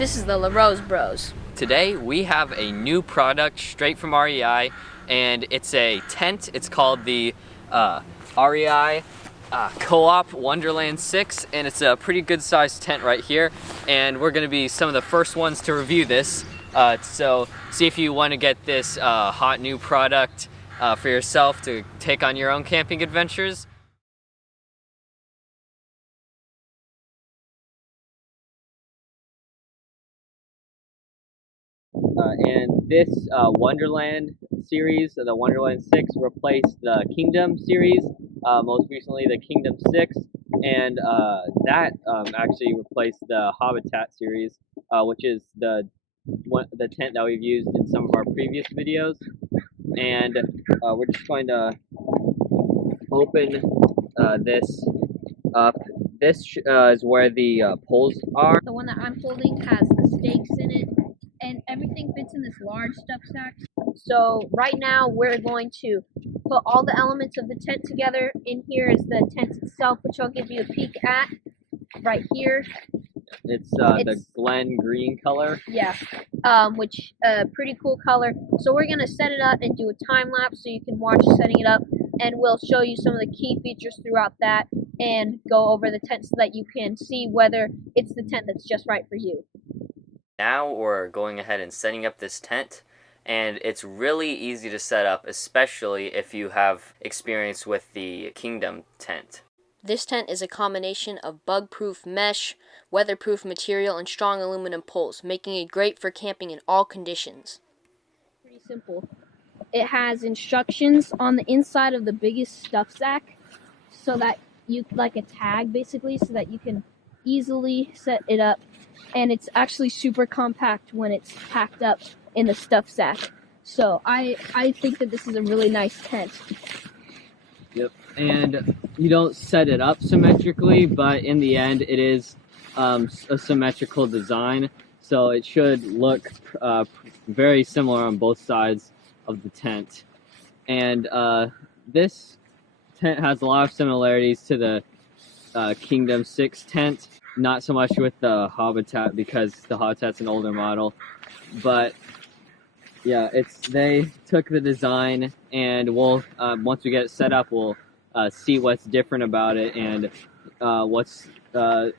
This is the LaRoseBros. Today we have a new product straight from REI, and it's a tent. It's called the REI Co-op Wonderland 6, and it's a pretty good sized tent right here, and we're going to be some of the first ones to review this. So see if you want to get this hot new product for yourself to take on your own camping adventures. And this Wonderland series, the Wonderland 6, replaced the Kingdom series, most recently the Kingdom 6, and that actually replaced the Habitat series, which is the tent that we've used in some of our previous videos. And we're just going to open this up. This is where the poles are. The one that I'm holding has the stakes in it, and everything fits in this large stuff sack. So right now we're going to put all the elements of the tent together. In here is the tent itself, which I'll give you a peek at right here. It's the Glen green color. Yeah, which pretty cool color. So we're gonna set it up and do a time lapse so you can watch setting it up, and we'll show you some of the key features throughout that and go over the tent so that you can see whether it's the tent that's just right for you. Now we're going ahead and setting up this tent, and it's really easy to set up, especially if you have experience with the Kingdom tent. This tent is a combination of bug-proof mesh, weatherproof material, and strong aluminum poles, making it great for camping in all conditions. Pretty simple. It has instructions on the inside of the biggest stuff sack, so that you, like a tag basically, so that you can easily set it up. And it's actually super compact when it's packed up in the stuff sack. So I think that this is a really nice tent. Yep, and you don't set it up symmetrically, but in the end it is a symmetrical design, so it should look very similar on both sides of the tent. And this tent has a lot of similarities to the Kingdom 6 tent, not so much with the Habitat because the Habitat's an older model, but yeah, they took the design, and we'll once we get it set up, we'll see what's different about it and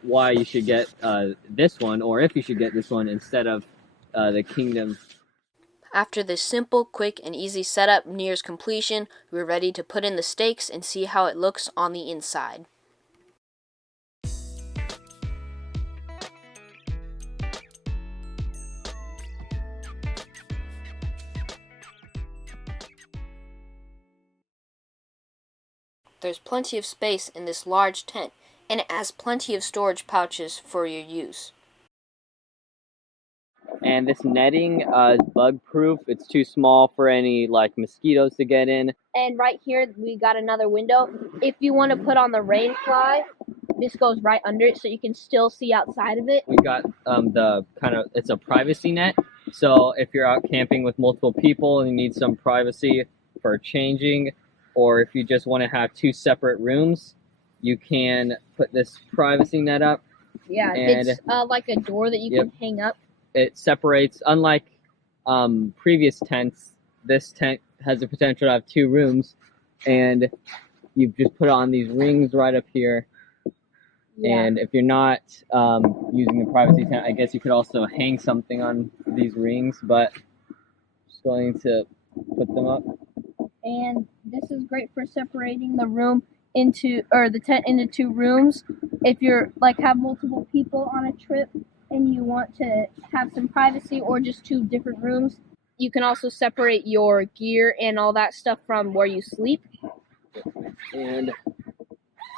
why you should get this one, or if you should get this one instead of the Kingdom. After this simple, quick, and easy setup nears completion, we're ready to put in the stakes and see how it looks on the inside. There's plenty of space in this large tent, and it has plenty of storage pouches for your use. And this netting is bug-proof. It's too small for any mosquitoes to get in. And right here we got another window. If you want to put on the Rainfly, this goes right under it so you can still see outside of it. We got it's a privacy net. So if you're out camping with multiple people and you need some privacy for changing, or if you just want to have two separate rooms, you can put this privacy net up. Yeah, and it's like a door that you can hang up. It separates, unlike previous tents, this tent has the potential to have two rooms, and you just put on these rings right up here. Yeah. And if you're not using the privacy tent, I guess you could also hang something on these rings, but I'm just going to put them up. And this is great for separating the the tent into two rooms. If you're have multiple people on a trip and you want to have some privacy or just two different rooms, you can also separate your gear and all that stuff from where you sleep. And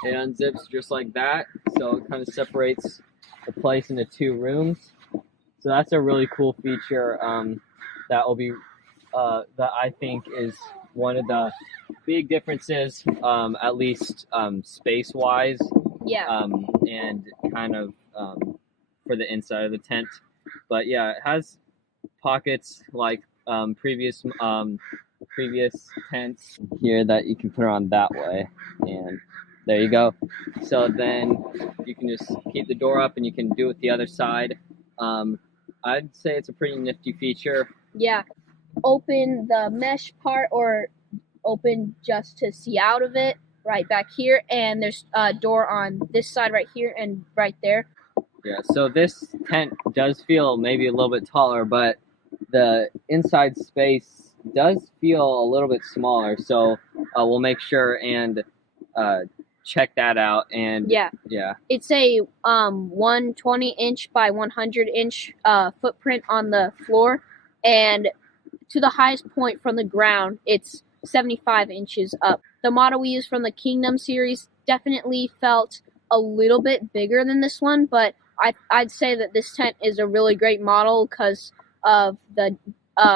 it unzips just like that, so it kind of separates the place into two rooms. So that's a really cool feature that will be that I think is one of the big differences, at least space-wise, and kind of for the inside of the tent. But yeah, it has pockets like previous tents here that you can put on that way, and there you go. So then you can just keep the door up and you can do it the other side. I'd say it's a pretty nifty feature. Yeah. Open the mesh part or open just to see out of it right back here, and there's a door on this side right here and right there. Yeah, so this tent does feel maybe a little bit taller, but the inside space does feel a little bit smaller, so we'll make sure and check that out. And yeah, it's a 120-inch by 100-inch footprint on the floor, and to the highest point from the ground, it's 75 inches up. The model we use from the Kingdom series definitely felt a little bit bigger than this one, but I'd say that this tent is a really great model because of the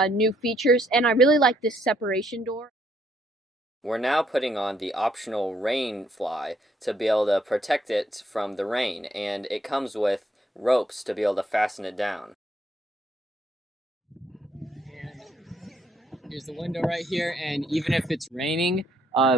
new features, and I really like this separation door. We're now putting on the optional Rainfly to be able to protect it from the rain, and it comes with ropes to be able to fasten it down. Here's the window right here, and even if it's raining,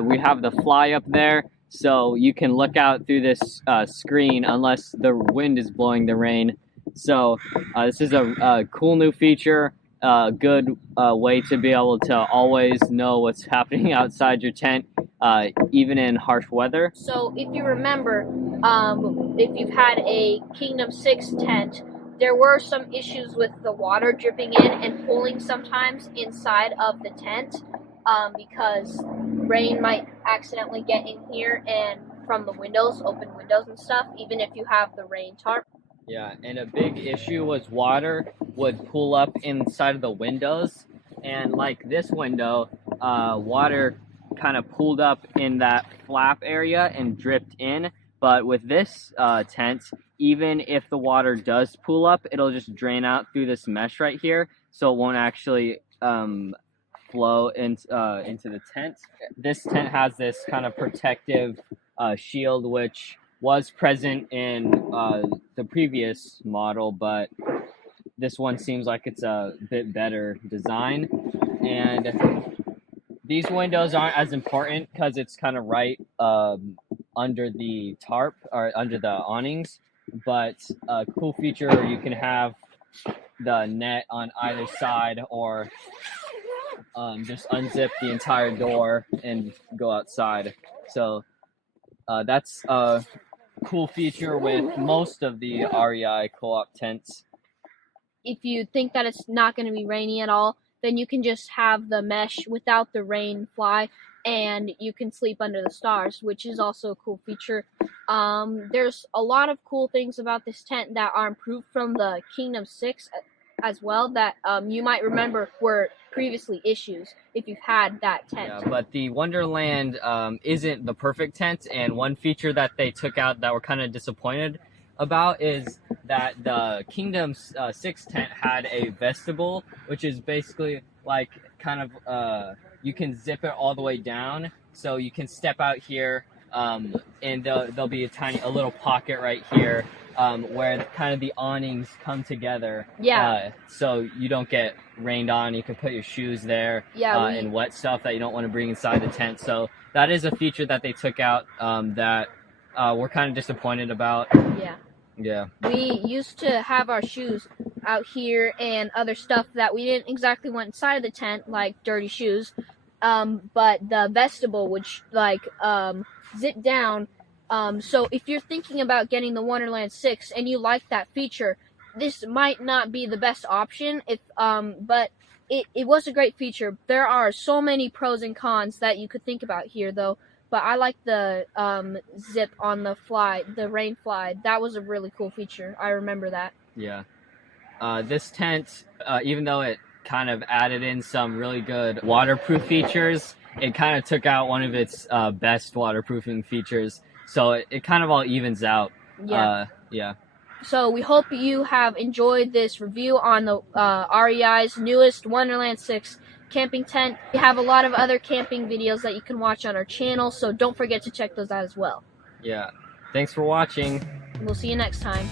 we have the fly up there, so you can look out through this screen unless the wind is blowing the rain. So this is a cool new feature, good way to be able to always know what's happening outside your tent, even in harsh weather. So if you remember, if you've had a Kingdom 6 tent, there were some issues with the water dripping in and pooling sometimes inside of the tent, because rain might accidentally get in here and from the windows, open windows and stuff, even if you have the rain tarp. Yeah, and a big issue was water would pool up inside of the windows, and like this window, water kind of pooled up in that flap area and dripped in. But with this tent, even if the water does pool up, it'll just drain out through this mesh right here, so it won't actually flow into the tent. This tent has this kind of protective shield, which was present in the previous model, but this one seems like it's a bit better design. And these windows aren't as important because it's kind of right under the tarp or under the awnings, but a cool feature, you can have the net on either side, or just unzip the entire door and go outside. So that's a cool feature with most of the REI co-op tents. If you think that it's not going to be rainy at all, then you can just have the mesh without the Rainfly, and you can sleep under the stars, which is also a cool feature. There's a lot of cool things about this tent that are improved from the Kingdom 6 as well that you might remember were previously issues if you've had that tent. Yeah, but the Wonderland isn't the perfect tent, and one feature that they took out that we're kind of disappointed about is that the Kingdom 6 tent had a vestibule, which is basically like kind of you can zip it all the way down, so you can step out here, and there'll be a little pocket right here where kind of the awnings come together. Yeah. So you don't get rained on. You can put your shoes there, and wet stuff that you don't want to bring inside the tent. So that is a feature that they took out that we're kind of disappointed about. Yeah. We used to have our shoes out here and other stuff that we didn't exactly want inside of the tent, like dirty shoes. But the vestibule would zip down. So if you're thinking about getting the Wonderland 6 and you like that feature, this might not be the best option. But it was a great feature. There are so many pros and cons that you could think about here, though. But I like the zip on the fly, the Rainfly. That was a really cool feature. I remember that. Yeah. This tent, even though it kind of added in some really good waterproof features, it kind of took out one of its best waterproofing features. So it kind of all evens out. Yeah. Yeah. So we hope you have enjoyed this review on the REI's newest Wonderland 6 camping tent. We have a lot of other camping videos that you can watch on our channel, so don't forget to check those out as well. Yeah. Thanks for watching. We'll see you next time.